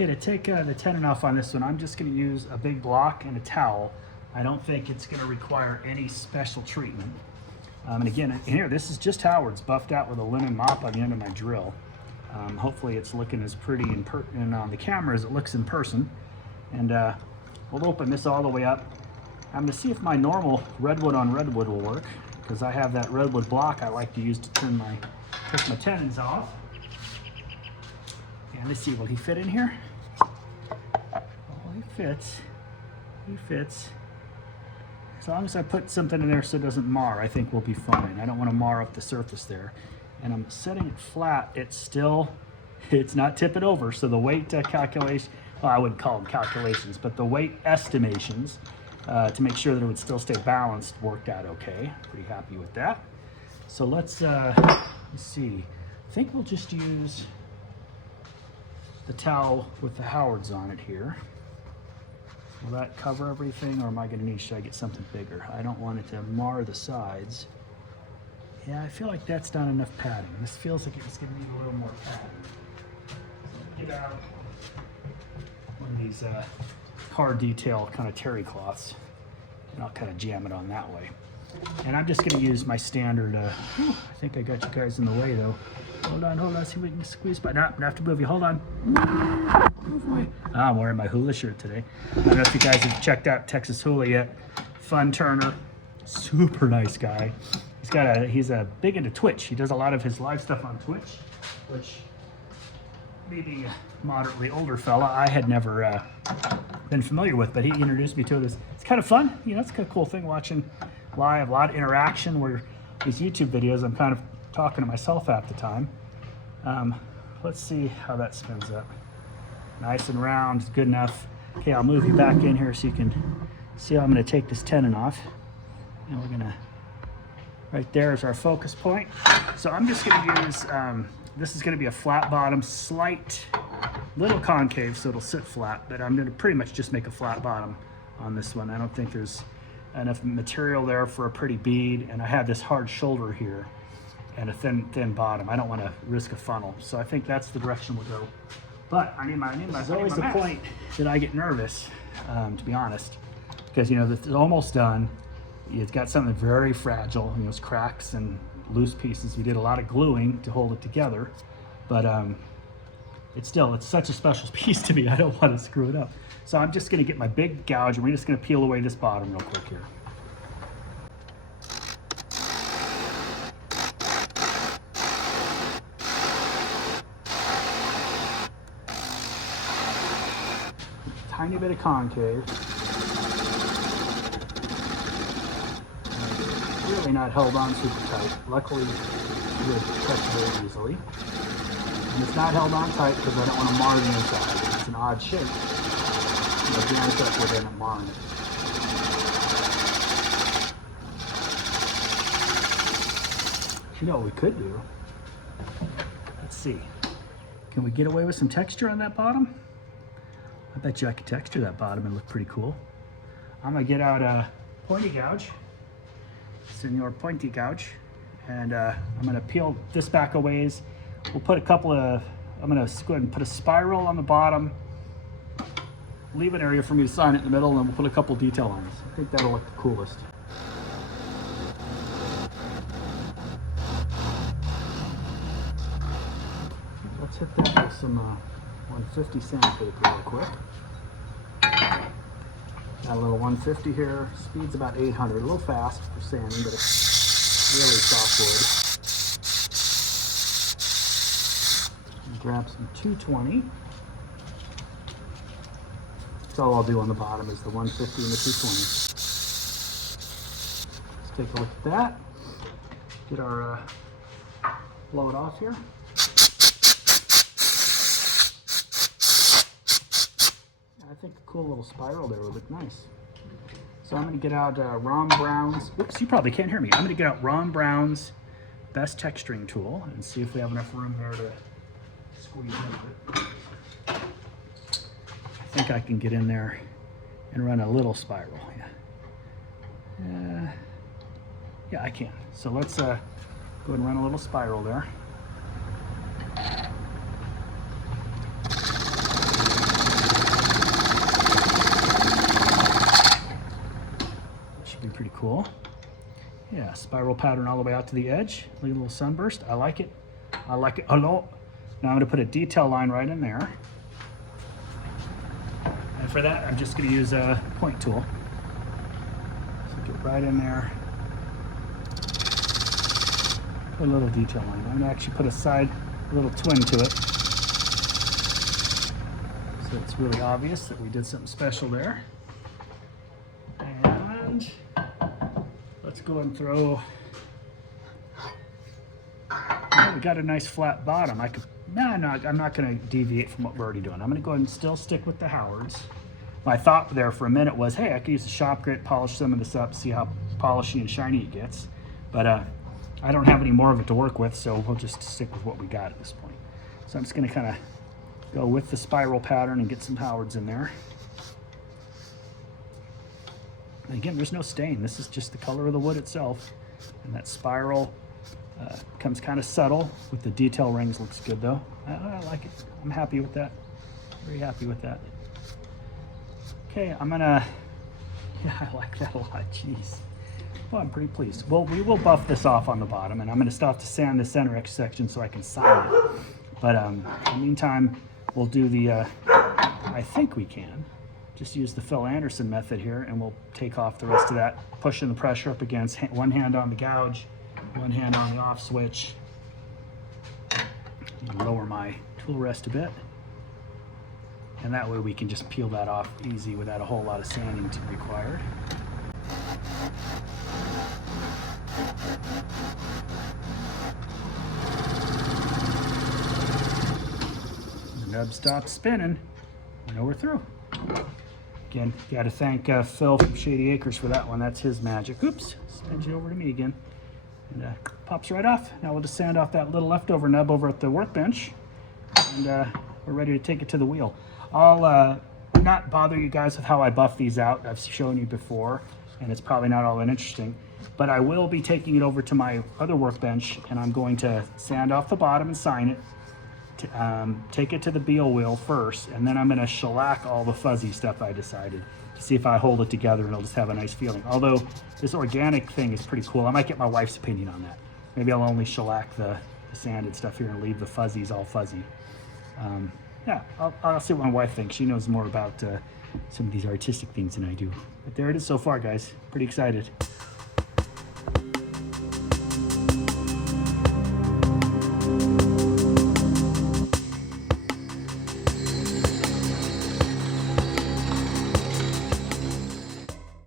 Okay, to take the tenon off on this one, I'm just going to use a big block and a towel. I don't think it's going to require any special treatment. And again, here, this is just Howard's, buffed out with a linen mop on the end of my drill. Hopefully it's looking as pretty on the camera as it looks in person. And we'll open this all the way up. I'm going to see if my normal redwood on redwood will work, because I have that redwood block I like to use to take my tenons off. And let's see, will he fit in here? Oh, he fits. He fits. As long as I put something in there so it doesn't mar, I think we'll be fine. I don't want to mar up the surface there. And I'm setting it flat. It's not tipping over, so the weight calculation, well, I wouldn't call them calculations, but the weight estimations to make sure that it would still stay balanced worked out okay. Pretty happy with that. So let's see. I think we'll just use the towel with the Howards on it here. Will that cover everything, or am I going to need, should I get something bigger? I don't want it to mar the sides. Yeah, I feel like that's not enough padding. This feels like it's going to need a little more padding. So get out one of these car detail kind of terry cloths, and I'll kind of jam it on that way. And I'm just going to use my standard, I think I got you guys in the way though. Hold on, see if we can squeeze by. No, I'm gonna have to move you, hold on. Move away. Oh, I'm wearing my hula shirt today. I don't know if you guys have checked out Texas Hula yet. Fun Turner, super nice guy. He's big into Twitch. He does a lot of his live stuff on Twitch, which, me being a moderately older fella, I had never been familiar with, but he introduced me to this. It's kind of fun, you know, it's kind of cool thing watching live, a lot of interaction where these YouTube videos, I'm kind of talking to myself half the time. Let's see how that spins up. Nice and round, good enough. Okay, I'll move you back in here so you can see how I'm going to take this tenon off. And we're going to, right there is our focus point. So I'm just going to use, this is going to be a flat bottom, slight little concave so it'll sit flat, but I'm going to pretty much just make a flat bottom on this one. I don't think there's enough material there for a pretty bead, and I have this hard shoulder here and a thin bottom. I don't want to risk a funnel, so I think that's the direction we'll go. But there's always the point that I get nervous, to be honest, because, you know, this is almost done. It's got something very fragile, you know, it's cracks and loose pieces. We did a lot of gluing to hold it together, but it's such a special piece to me. I don't want to screw it up. So I'm just going to get my big gouge, and we're just going to peel away this bottom real quick here. Tiny bit of concave. Really not held on super tight. Luckily, it cuts very easily. And it's not held on tight because I don't want to mar the inside. It's an odd shape. But the inside will end up marring it. You know what we could do? Let's see. Can we get away with some texture on that bottom? I bet you I could texture that bottom and look pretty cool. I'm gonna get out a pointy gouge, Senor Pointy Gouge, and I'm gonna peel this back a ways. We'll put I'm gonna go ahead and put a spiral on the bottom, leave an area for me to sign it in the middle, and then we'll put a couple detail lines. I think that'll look the coolest. Let's hit that with some 150 sandpaper real quick. Got a little 150 here. Speed's about 800. A little fast for sanding, but it's really soft wood. Grab some 220. That's all I'll do on the bottom is the 150 and the 220. Let's take a look at that. Get our blow it off here. I think a cool little spiral there would look nice. So I'm going to get out Ron Brown's, oops, you probably can't hear me. I'm going to get out Ron Brown's best texturing tool and see if we have enough room there to squeeze into it. I think I can get in there and run a little spiral. Yeah, I can. So let's go ahead and run a little spiral there. cool. Yeah, spiral pattern all the way out to the edge. Look at a little sunburst. I like it. I like it a lot. Now I'm going to put a detail line right in there. And for that, I'm just going to use a point tool. So get right in there. Put a little detail line. I'm going to actually put a little twin to it. So it's really obvious that we did something special there. And let's go and throw. Oh, we got a nice flat bottom. I'm not going to deviate from what we're already doing. I'm going to go ahead and still stick with the Howards. My thought there for a minute was, hey, I could use the shop grit, polish some of this up, see how polishy and shiny it gets. But I don't have any more of it to work with, so we'll just stick with what we got at this point. So I'm just going to kind of go with the spiral pattern and get some Howards in there. And again, there's no stain. This is just the color of the wood itself. And that spiral comes kind of subtle with the detail rings. Looks good though. I like it. I'm happy with that. Very happy with that. Okay, I'm gonna, yeah, I like that a lot. Jeez. Well, I'm pretty pleased. Well, we will buff this off on the bottom, and I'm gonna stop to sand the center X section so I can sign it. But in the meantime, we'll do the, I think we can just use the Phil Anderson method here, and we'll take off the rest of that, pushing the pressure up against one hand on the gouge, one hand on the off switch. Lower my tool rest a bit. And that way we can just peel that off easy without a whole lot of sanding required. The nub stops spinning. I know we're through. Again, got to thank Phil from Shady Acres for that one. That's his magic. Oops, spins it over to me again. And pops right off. Now we'll just sand off that little leftover nub over at the workbench. And we're ready to take it to the wheel. I'll not bother you guys with how I buff these out. I've shown you before, and it's probably not all that interesting. But I will be taking it over to my other workbench, and I'm going to sand off the bottom and sign it. Take it to the Beal wheel first, and then I'm going to shellac all the fuzzy stuff I decided to see if I hold it together and it'll just have a nice feeling. Although this organic thing is pretty cool. I might get my wife's opinion on that. Maybe I'll only shellac the sanded stuff here and leave the fuzzies all fuzzy. Yeah, I'll see what my wife thinks. She knows more about some of these artistic things than I do. But there it is so far, guys. Pretty excited.